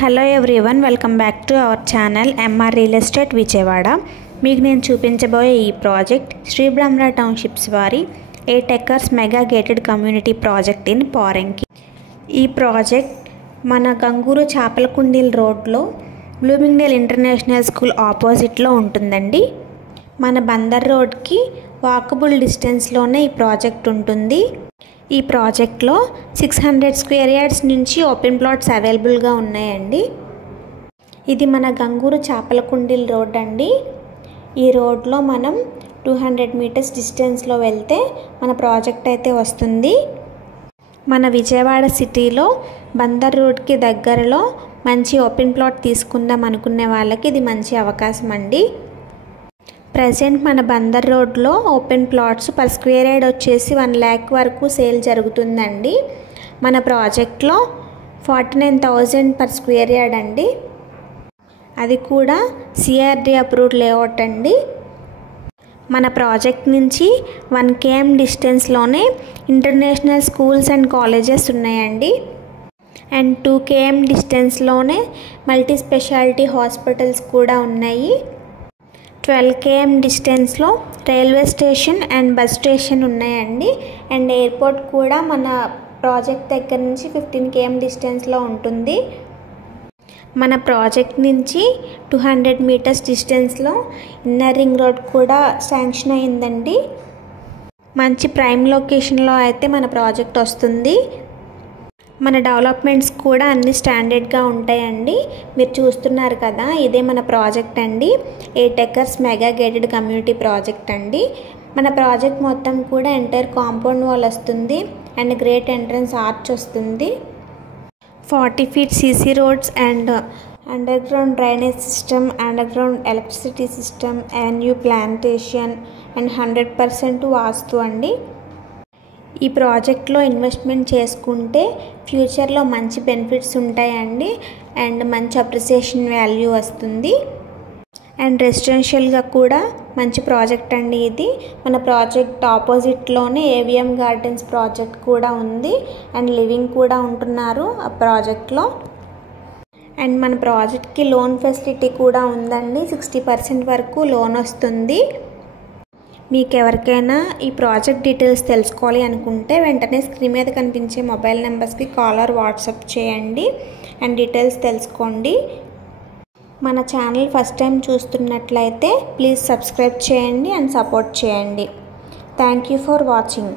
Hello everyone, welcome back to our channel MR real estate Vijayawada. మీకు నేను చూపించబోయే ఈ ప్రాజెక్ట్ శ్రీ బ్రహ్మరా టౌన్షిప్స్ వారి 8 acres mega gated community project in Poranki. ఈ ప్రాజెక్ట్ మన గంగూరు చాపలకుండీల్ రోడ్లో బ్లూమింగ్డేల్ ఇంటర్నేషనల్ స్కూల్ ఆపోజిట్లో ఉంటుందండి. మన బందర్ రోడ్కి వాకబుల్ డిస్టెన్స్లోనే ఈ ప్రాజెక్ట్ ఉంటుంది. ఈ ప్రాజెక్ట్లో 600 square yards నుంచి ఓపెన్ ప్లాట్స్ అవైలబుల్గా ఉన్నాయండి. ఇది మన గంగూరు చాపలకుండీల్ రోడ్ అండి. ఈ రోడ్లో మనం 200 meters డిస్టెన్స్లో వెళ్తే మన ప్రాజెక్ట్ అయితే వస్తుంది. మన విజయవాడ సిటీలో బందర్ రోడ్కి దగ్గరలో మంచి ఓపెన్ ప్లాట్ తీసుకుందాం అనుకునే వాళ్ళకి ఇది మంచి అవకాశం అండి. ప్రజెంట్ మన బందర్ రోడ్లో open plots per square yard వచ్చేసి 1 lakh వరకు సేల్ జరుగుతుందండి. మన ప్రాజెక్ట్లో 49,000 per square yard అండి. అది కూడా CRD అప్రూవ్డ్ లేఅవుట్ అండి. మన ప్రాజెక్ట్ నుంచి 1 km డిస్టెన్స్లోనే ఇంటర్నేషనల్ స్కూల్స్ అండ్ కాలేజెస్ ఉన్నాయండి. అండ్ 2 km డిస్టెన్స్లోనే మల్టీ స్పెషాలిటీ హాస్పిటల్స్ కూడా ఉన్నాయి. 12 km డిస్టెన్స్లో railway station and bus station ఉన్నాయండి. అండ్ ఎయిర్పోర్ట్ కూడా మన ప్రాజెక్ట్ దగ్గర నుంచి 15 km డిస్టెన్స్లో ఉంటుంది. మన ప్రాజెక్ట్ నుంచి 200 meters డిస్టెన్స్లో ఇన్నర్ రింగ్ రోడ్ కూడా శాంక్షన్ అయిందండి. మంచి ప్రైమ్ లొకేషన్లో అయితే మన ప్రాజెక్ట్ వస్తుంది. మన డెవలప్మెంట్స్ కూడా అన్ని స్టాండర్డ్గా ఉంటాయండి. మీరు చూస్తున్నారు కదా, ఇదే మన ప్రాజెక్ట్ అండి. 8 acres mega gated community project అండి. మన ప్రాజెక్ట్ మొత్తం కూడా ఎంటైర్ కాంపౌండ్ వాల్ వస్తుంది అండ్ గ్రేట్ ఎంట్రన్స్ ఆర్చ్ వస్తుంది. 40 feet CC roads and under ground drainage system, under ground electricity system, new plantation and 100% వాస్తు అండి. ఈ ప్రాజెక్ట్లో ఇన్వెస్ట్మెంట్ చేసుకుంటే ఫ్యూచర్లో మంచి బెనిఫిట్స్ ఉంటాయండి. అండ్ మంచి అప్రిసియేషన్ వాల్యూ వస్తుంది. అండ్ రెసిడెన్షియల్గా కూడా మంచి ప్రాజెక్ట్ అండి ఇది. మన ప్రాజెక్ట్ ఆపోజిట్లోనే AVM గార్డెన్స్ ప్రాజెక్ట్ కూడా ఉంది. అండ్ లివింగ్ కూడా ఉంటున్నారు ఆ ప్రాజెక్ట్లో. అండ్ మన ప్రాజెక్ట్కి లోన్ ఫెసిలిటీ కూడా ఉందండి. 60% వరకు లోన్ వస్తుంది. మీకు ఎవరికైనా ఈ ప్రాజెక్ట్ డీటెయిల్స్ తెలుసుకోవాలి అనుకుంటే వెంటనే స్క్రీన్ మీద కనిపించే మొబైల్ నెంబర్స్కి కాల్ ఆర్ వాట్సాప్ చేయండి అండ్ డీటెయిల్స్ తెలుసుకోండి. మన ఛానల్ ఫస్ట్ టైం చూస్తున్నట్లయితే ప్లీజ్ సబ్స్క్రైబ్ చేయండి అండ్ సపోర్ట్ చేయండి. Thank you for watching.